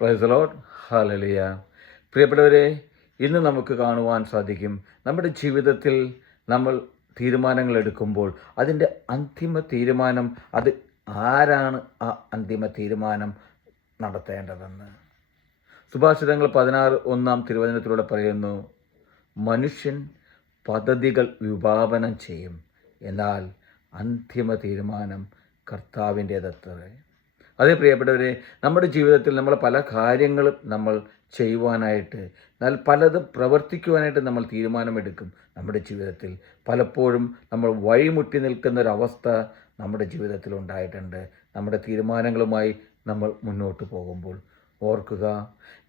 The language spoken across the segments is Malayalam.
Praise the Lord. ഹല്ലേലൂയ. പ്രിയപ്പെട്ടവരെ, ഇന്ന് നമുക്ക് കാണുവാൻ സാധിക്കും, നമ്മുടെ ജീവിതത്തിൽ നമ്മൾ തീരുമാനങ്ങൾ എടുക്കുമ്പോൾ അതിൻ്റെ അന്തിമ തീരുമാനം, അത് ആരാണ് ആ അന്തിമ തീരുമാനം നടത്തേണ്ടതെന്ന്. സുഭാഷിതങ്ങൾ 16:1 തിരുവചനത്തിലൂടെ പറയുന്നു, മനുഷ്യൻ പദ്ധതികൾ വിഭാവനം ചെയ്യും, എന്നാൽ അന്തിമ തീരുമാനം കർത്താവിൻ്റേതത്രേ. അതേ പ്രിയപ്പെട്ടവരെ, നമ്മുടെ ജീവിതത്തിൽ നമ്മൾ പല കാര്യങ്ങളും നമ്മൾ ചെയ്യുവാനായിട്ട്, എന്നാൽ പലതും പ്രവർത്തിക്കുവാനായിട്ട് നമ്മൾ തീരുമാനമെടുക്കും. നമ്മുടെ ജീവിതത്തിൽ പലപ്പോഴും നമ്മൾ വഴിമുട്ടി നിൽക്കുന്നൊരവസ്ഥ നമ്മുടെ ജീവിതത്തിൽ ഉണ്ടായിട്ടുണ്ട്. നമ്മുടെ തീരുമാനങ്ങളുമായി നമ്മൾ മുന്നോട്ട് പോകുമ്പോൾ ഓർക്കുക,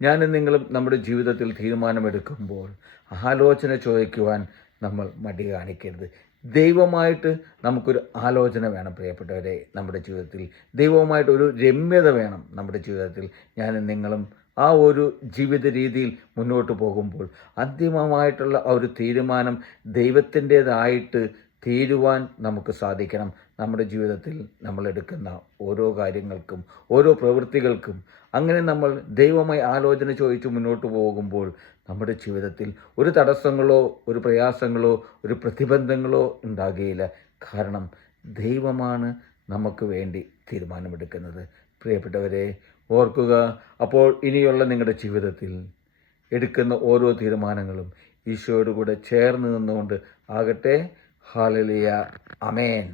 ഞാനും നിങ്ങളും നമ്മുടെ ജീവിതത്തിൽ തീരുമാനമെടുക്കുമ്പോൾ ആലോചന ചോദിക്കുവാൻ നമ്മൾ മടി കാണിക്കരുത്. ദൈവമായിട്ട് നമുക്കൊരു ആലോചന വേണം പ്രിയപ്പെട്ടവരെ. നമ്മുടെ ജീവിതത്തിൽ ദൈവവുമായിട്ടൊരു രമ്യത വേണം നമ്മുടെ ജീവിതത്തിൽ. ഞാനും നിങ്ങളും ആ ഒരു ജീവിത രീതിയിൽ മുന്നോട്ട് പോകുമ്പോൾ അന്തിമമായിട്ടുള്ള ആ ഒരു തീരുമാനം ദൈവത്തിൻ്റേതായിട്ട് തീരുവാൻ നമുക്ക് സാധിക്കണം. നമ്മുടെ ജീവിതത്തിൽ നമ്മൾ എടുക്കുന്ന ഓരോ കാര്യങ്ങൾക്കും, ഓരോ പ്രവൃത്തികൾക്കും അങ്ങനെ നമ്മൾ ദൈവമായി ആലോചന ചോദിച്ച് മുന്നോട്ട് പോകുമ്പോൾ നമ്മുടെ ജീവിതത്തിൽ ഒരു തടസ്സങ്ങളോ ഒരു പ്രയാസങ്ങളോ ഒരു പ്രതിബന്ധങ്ങളോ ഉണ്ടാകുകയില്ല. കാരണം ദൈവമാണ് നമുക്ക് വേണ്ടി തീരുമാനമെടുക്കുന്നത്. പ്രിയപ്പെട്ടവരെ, ഓർക്കുക, അപ്പോൾ ഇനിയുള്ള നിങ്ങളുടെ ജീവിതത്തിൽ എടുക്കുന്ന ഓരോ തീരുമാനങ്ങളും ഈശോയോട് കൂടെ ചേർന്ന് നിന്നുകൊണ്ട് ആകട്ടെ. ഹല്ലേലൂയ. ആമേൻ.